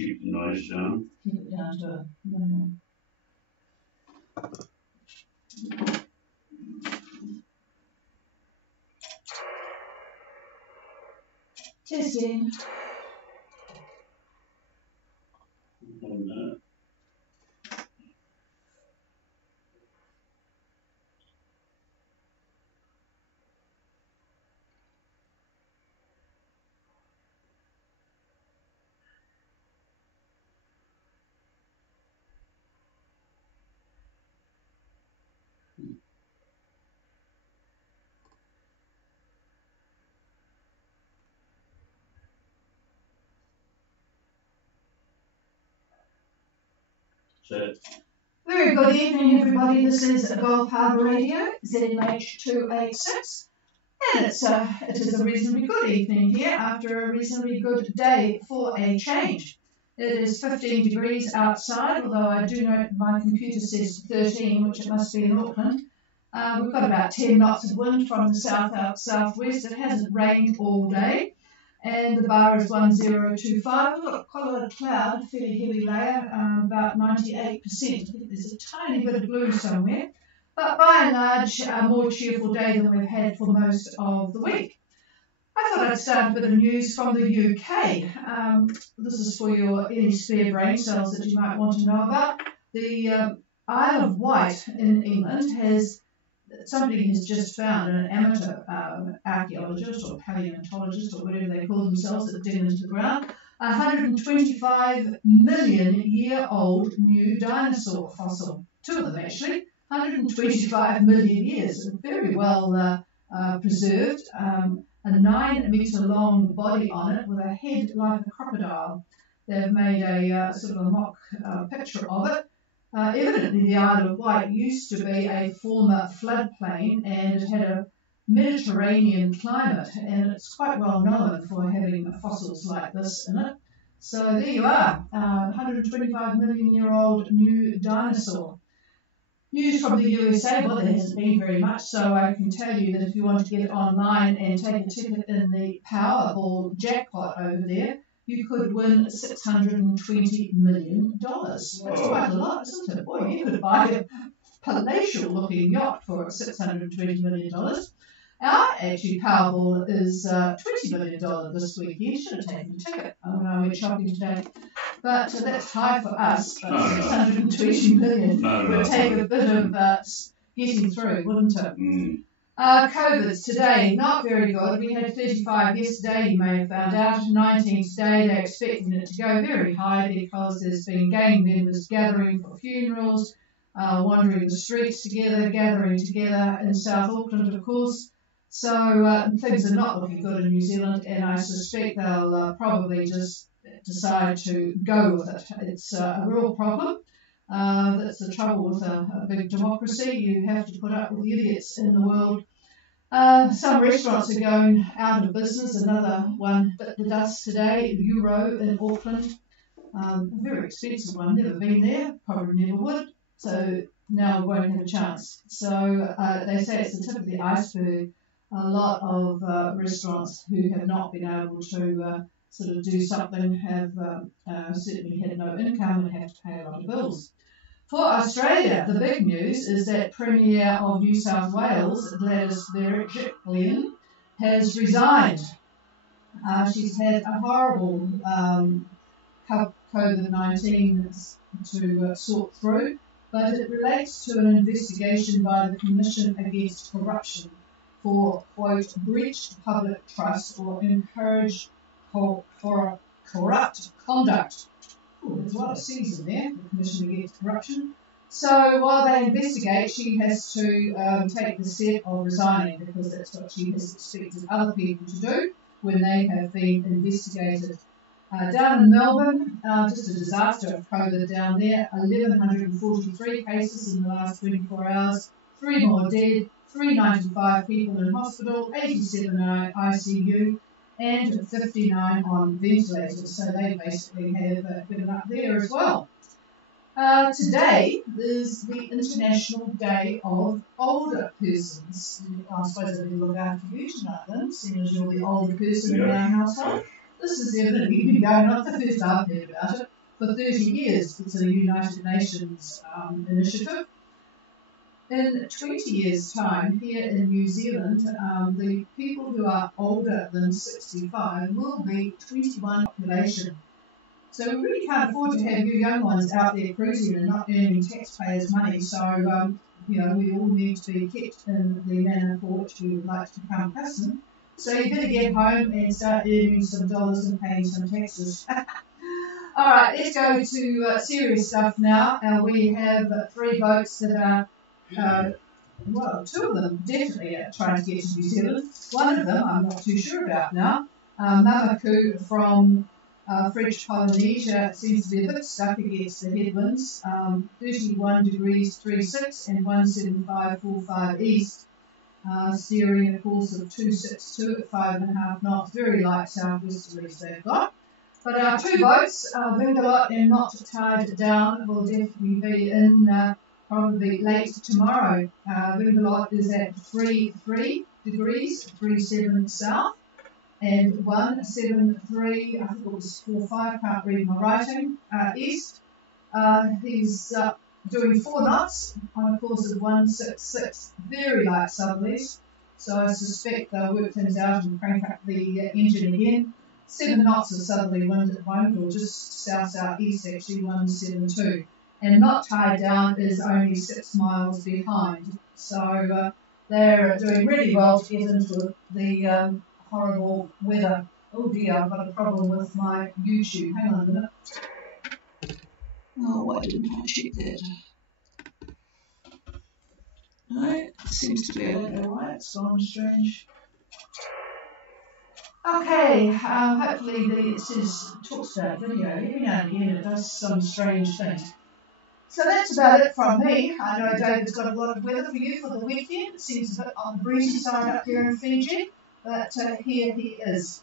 Keep the noise down. Keep it down to a minimum. Testing. Very good evening, everybody. This is Gulf Harbour Radio, ZMH286. And it is a reasonably good evening here after a reasonably good day for a change. It is 15 degrees outside, although I do note my computer says 13, which it must be in Auckland. We've got about 10 knots of wind from the south-southwest. It hasn't rained all day. And the bar is 1025. We've got quite a lot of cloud, a fairly heavy layer, about 98%. I think there's a tiny bit of blue somewhere. But by and large, a more cheerful day than we've had for most of the week. I thought I'd start a bit of news from the UK. This is for your any spare brain cells that you might want to know about. The Isle of Wight in England somebody has just found, an amateur archaeologist or paleontologist or whatever they call themselves that dig into the ground, a 125 million year old new dinosaur fossil. Two of them actually, 125 million years, very well preserved, a 9 metre long body on it with a head like a crocodile. They've made a sort of a mock picture of it. Evidently, the Isle of Wight used to be a former floodplain and it had a Mediterranean climate, and it's quite well known for having fossils like this in it. So there you are, 125 million year old new dinosaur. News from the USA, well, there hasn't been very much, so I can tell you that if you want to get online and take a ticket in the Powerball jackpot over there, you could win $620 million. That's quite a lot, isn't it? Boy, you could buy a palatial-looking yacht for $620 million. Our actually Powerball is $20 million this weekend. Should have taken a ticket when I went shopping today. But that's high for us. But $620 million would take a bit of getting through, wouldn't it? Mm. COVID's today, not very good. We had 35 yesterday, you may have found out. 19 today, they're expecting it to go very high because there's been gang members gathering for funerals, wandering the streets together, gathering together in South Auckland, of course. So things are not looking good in New Zealand, and I suspect they'll probably just decide to go with it. It's a real problem. That's the trouble with a big democracy. You have to put up with idiots in the world. Some restaurants are going out of business. Another one bit the dust today, Euro in Auckland. A very expensive one, never been there, probably never would. So now we won't have a chance. So they say it's the tip of the iceberg. A lot of restaurants who have not been able to sort of do something have certainly had no income and have to pay a lot of bills. For Australia, the big news is that Premier of New South Wales, Gladys Berejiklian, has resigned. She's had a horrible COVID-19 to sort through, but it relates to an investigation by the Commission Against Corruption for, quote, breached public trust or encouraged corrupt conduct. Ooh, there's a lot of C's in there, the Commission Against Corruption. So while they investigate, she has to take the step of resigning because that's what she has expected other people to do when they have been investigated. Down in Melbourne, just a disaster of COVID down there, 1,143 cases in the last 24 hours, 3 more dead, 395 people in hospital, 87 ICU, and 59 on ventilators. So they basically have given up there as well. Today is the International Day of Older Persons. I suppose I can look after you tonight then, seeing as you're the older person in our household. This has evidently been going on, the first I've heard about it, for 30 years. It's a United Nations initiative. In 20 years' time, here in New Zealand, the people who are older than 65 will be 21 population. So we really can't afford to have you young ones out there cruising and not earning taxpayers' money. So, we all need to be kept in the manner for which we would like to become accustomed. So you better get home and start earning some dollars and paying some taxes. All right, let's go to serious stuff now. We have 3 boats that are, two of them definitely are trying to get to New Zealand. One of them I'm not too sure about now. Mamaku from French Polynesia seems to be a bit stuck against the headwinds. 31 degrees 36 and 17545 east. Steering a course of 262 at 5.5 knots, very light southwesterlies they've got. But our 2 boats, Vingalot and Not Tied Down, will definitely be in probably late tomorrow. Vingalot is at 33 degrees, 37 south, and 173, I think it was 45, can't read my writing, east. He's doing 4 knots on a course of 166, very light southerlies. So I suspect they'll work things out and crank up the engine again. 7 knots of southerly wind at the moment, or just south-southeast actually, 172. And Not Tied Down is only 6 miles behind. So they're doing really well to get into the horrible weather. Oh dear, I've got a problem with my YouTube. Hang on a minute. Oh, why didn't I check that? No, it seems to be, I don't know why it's gone strange. Okay, hopefully it says talks about video. Every now and again it does some strange things. So that's about it from me. I know David's got a lot of weather for you for the weekend. It seems a bit on the breezy side up here in Fiji, but here he is.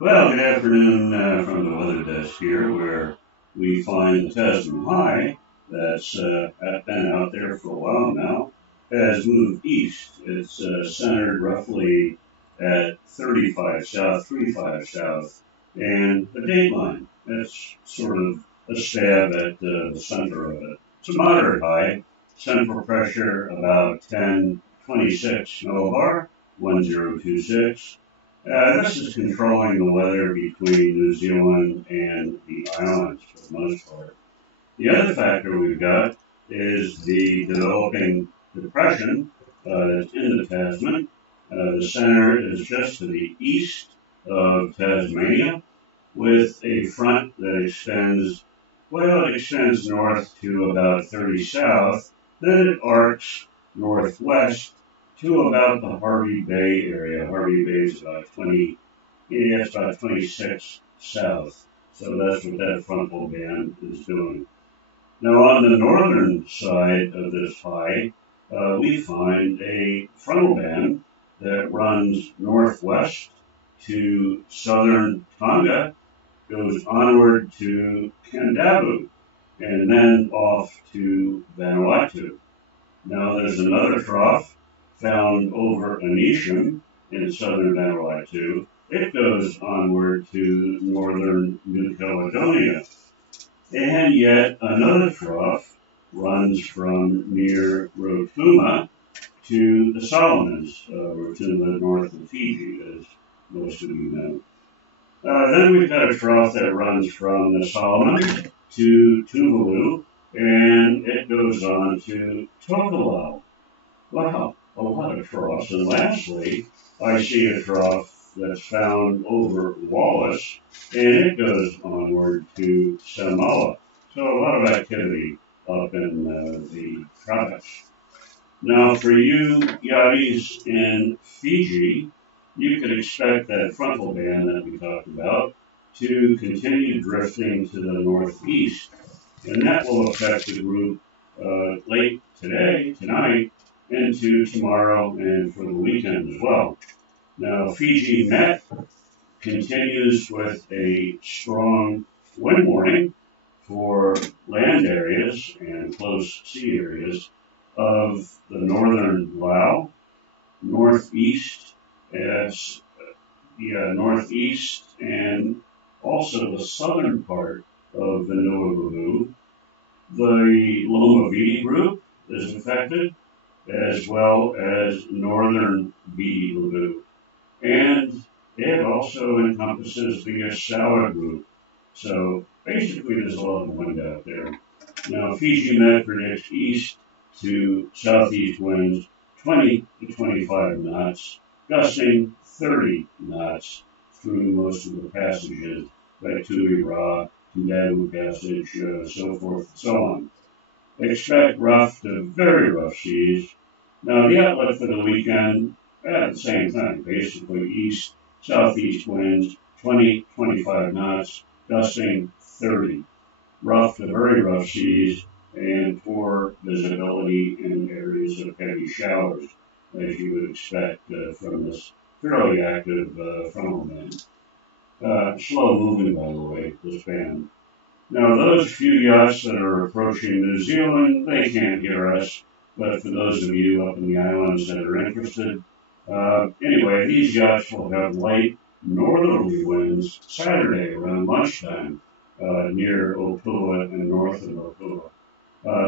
Well, good afternoon from the weather desk here, where we find the Tasman High that's been out there for a while now has moved east. It's centered roughly at 35 south, 35 south, and the dateline. That's sort of a stab at the center of it. It's a moderate high. Central pressure about 1026 millibar, 1026. This is controlling the weather between New Zealand and the islands for the most part. The other factor we've got is the developing depression that's in the Tasman. The center is just to the east of Tasmania, with a front that extends north to about 30 south, then it arcs northwest to about the Harvey Bay area. Harvey Bay is about 26 south. So that's what that frontal band is doing. Now on the northern side of this high, we find a frontal band that runs northwest to southern Tonga, goes onward to Kandavu, and then off to Vanuatu. Now there's another trough found over Anisham in southern Vanuatu. It goes onward to northern New Caledonia. And yet another trough runs from near Rotuma to the Solomons, Rotuma north of Fiji, as most of you know. Then we've got a trough that runs from the Solomons to Tuvalu, and it goes on to Tokelau. Wow, a lot of troughs. And lastly, I see a trough that's found over Wallace, and it goes onward to Samoa. So a lot of activity up in the tropics. Now, for you yachties in Fiji, you could expect that frontal band that we talked about to continue drifting to the northeast, and that will affect the group late tonight, into tomorrow, and for the weekend as well. Now, Fiji Met continues with a strong wind warning for land areas and close sea areas of the northern Lao, northeast as the northeast and also the southern part of the Nuuanu. The Loma Viti group is affected, as well as northern Viti Levu. And it also encompasses the Osawa group. So basically, there's a lot of wind out there. Now, Fiji Met predicts east to southeast winds 20 to 25 knots, gusting 30 knots through most of the passages like Tui Ra, Nadu Passage, so forth and so on. Expect rough to very rough seas. Now, the outlook for the weekend, the same thing, basically east, southeast winds 20, 25 knots, gusting 30. Rough to very rough seas and poor visibility in areas of heavy showers, as you would expect from this fairly active frontal band. Slow moving, by the way, this band. Now, those few yachts that are approaching New Zealand, they can't hear us, but for those of you up in the islands that are interested, anyway, these yachts will have light northerly winds Saturday around lunchtime near Opua and north of Opua.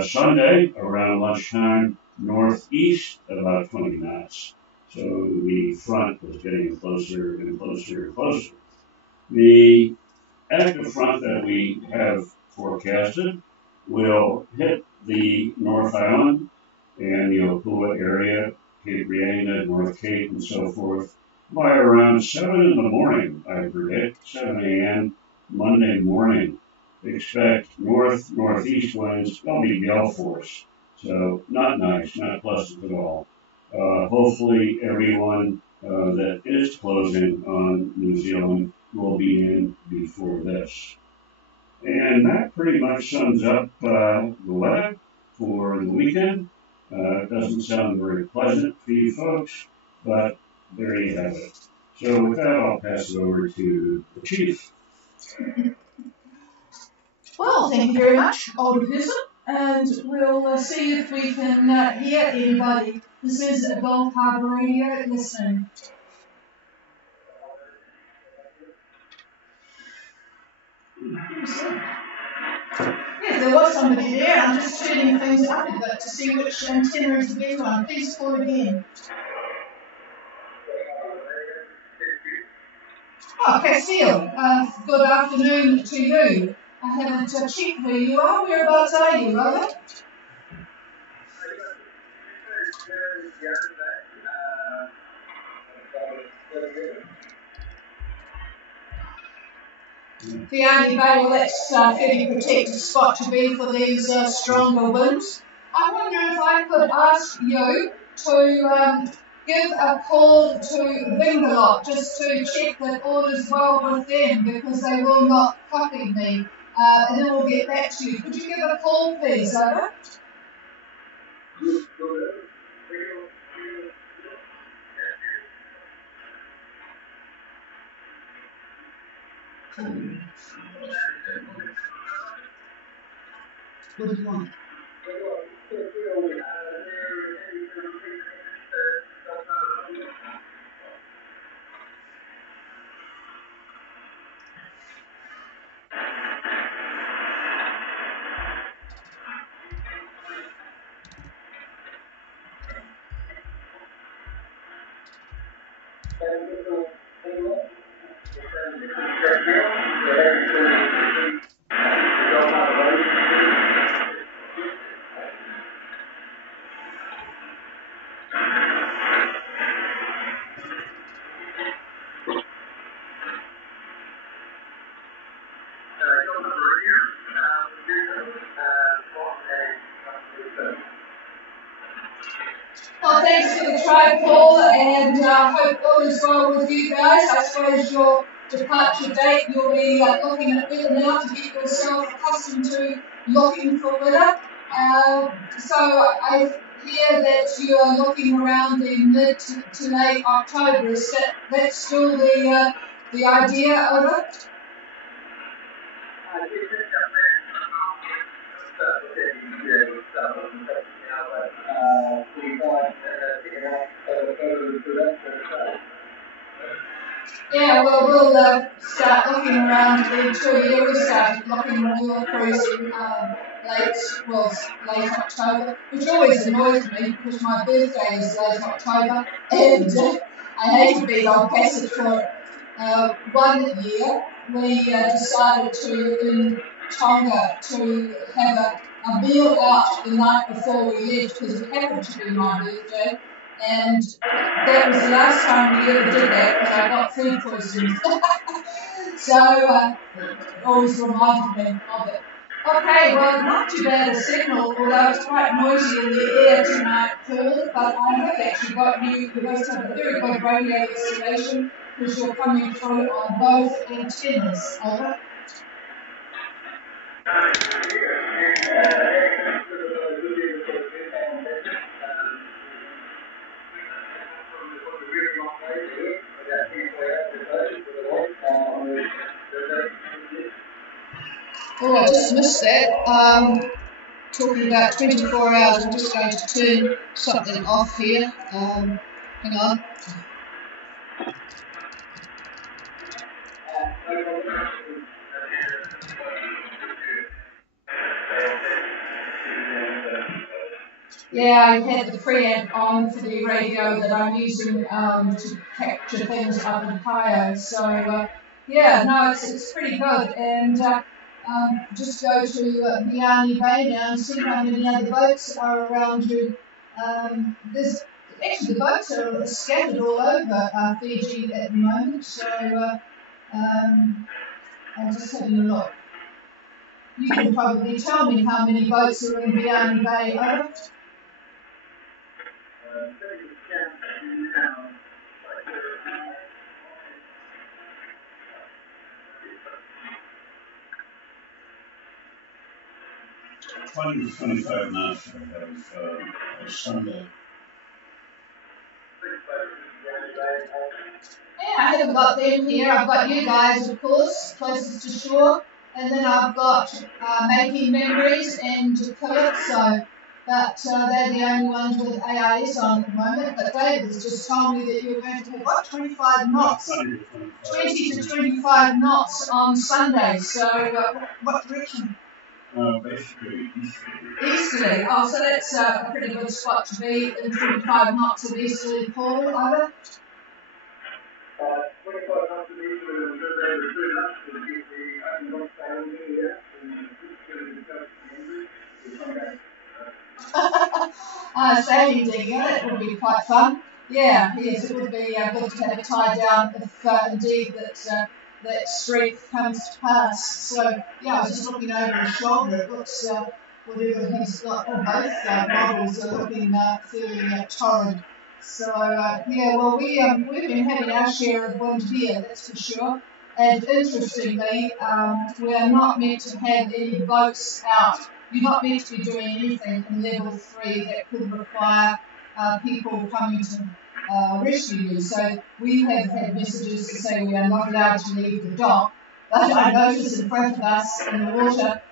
Sunday around lunchtime, northeast about 20 knots. So the front is getting closer and closer and closer. The active front that we have forecasted will hit the North Island and the Opua area, Cape Reinga, North Cape, and so forth, by around 7 in the morning, I predict, 7 a.m. Monday morning. Expect northeast winds, they'll be gale force. So not nice, not pleasant at all. Hopefully everyone that is closing on New Zealand will be in before this. And that pretty much sums up the weather for the weekend. It doesn't sound very pleasant for you folks, but there you have it. So with that, I'll pass it over to the chief. Well, thank you very much, Old Person, and we'll see if we can hear anybody. This is Gulf Harbour Radio listening. Yes, there was somebody there. I'm just turning things up a bit to see which antenna is the better one. Please call again. Oh, Castile, good afternoon to you. I haven't checked where you are. Whereabouts are you, Robert? Fianni Bay, well, that's a fairly protected spot to be for these stronger winds. I wonder if I could ask you to give a call to Vingalot just to check that all is well with them because they will not copy me. And then we'll get back to you. Could you give a call, please, over? What do you want? Well, thanks for the try, Paul, and hope all is well with you guys. I suppose your departure date, you'll be looking at weather now to get yourself accustomed to looking for weather. So I hear that you are looking around the mid to late October. Is that's still the idea of it? Yeah, well, we'll start looking around then too. Yeah, we started looking when we were cruising late October, which always annoys me because my birthday is late October, and I hate to beat old passage for it. One year we decided to in Tonga to have a meal out the night before we left because it happened to be my birthday, and that was the last time we ever did that because I got food poisoning. So it always reminded me of it. Okay, well, not too bad a signal, although it's quite noisy in the air tonight, Paul, but I have actually got you must have a very good radio installation because you're coming through on both antennas. Over. Oh, I just missed that. Talking about 24 hours, I'm just going to turn something off here. Hang on. Yeah, I had the preamp on for the radio that I'm using to capture things up in Ohio. So, yeah, no, it's pretty good. And just go to Biani Bay now and see how many other boats are around you. There's actually the boats are scattered all over Fiji at the moment. So, I'm just having a look. You can probably tell me how many boats are in Biani Bay. Over. Twenty to 25 knots of Sunday. Yeah, I haven't got them here. I've got you guys, of course, closest to shore. And then I've got Making Memories and Calypso. But they're the only ones with AIS on at the moment. But David has just told me that you're going to have, what, 25 knots? 20 to 25 knots on Sunday. So what direction? Basically easterly. Easterly. Oh, so that's a pretty good spot to be in 25 knots of easterly, Paul. Over. 25 knots of easterly and just over 2 knots to get the open box down here and sailing digging, it would be quite fun. Yeah, yes, it would be good to have it tied down if indeed that strength comes to pass. So, yeah, I was just looking over his shoulder. It looks, whatever he's got, or both models are looking fairly torrid. So, yeah, well, we've been having our share of wind here, that's for sure. And interestingly, we are not meant to have any boats out. You're not meant to be doing anything in level 3 that could require people coming to rescue you. So we have had messages to say we are not allowed to leave the dock. But I noticed in front of us in the water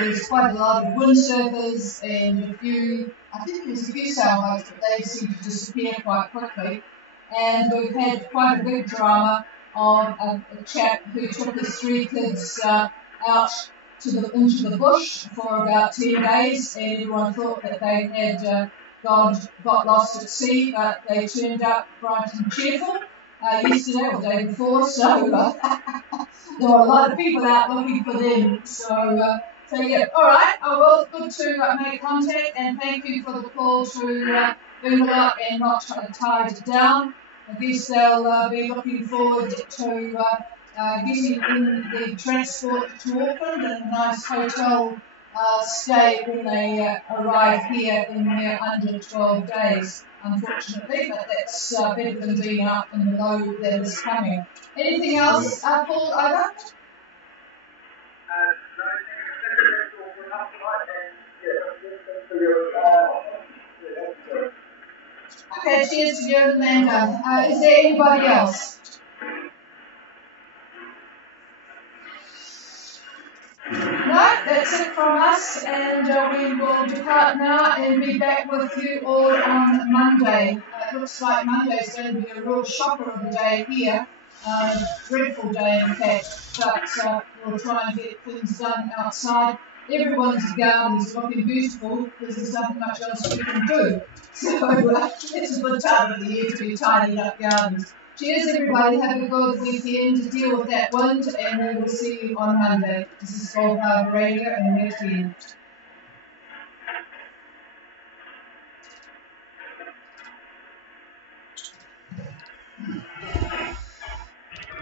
there's quite a lot of windsurfers and I think there's a few sailboats, but they seem to disappear quite quickly. And we've had quite a big drama of a chap who took his 3 kids out into the bush for about 10 days, and everyone thought that they had got lost at sea, but they turned up bright and cheerful yesterday or the day before, so there were a lot of people out looking for them. So yeah, all right. Well, good to make contact, and thank you for the call to Boomerlock and not tied down. I guess they'll be looking forward to getting in the transport to Auckland and a nice hotel stay when they arrive here in their under 12 days, unfortunately, but that's better than being out in the low that is coming. Anything else, Paul, over? Okay, cheers to you and Amanda. Is there anybody else? No, that's it from us, and we will depart now and be back with you all on Monday. It looks like Monday's going to be a real shocker of a day here. Dreadful day, in fact, but we'll try and get things done outside. Everyone's garden is looking beautiful because there's nothing much else we can do. So it's a good time of the year to be tidying up gardens. Cheers, everybody. Have a good weekend to deal with that wind, and we will see you on Monday. This is Gold Harbour Radio, and we're clean.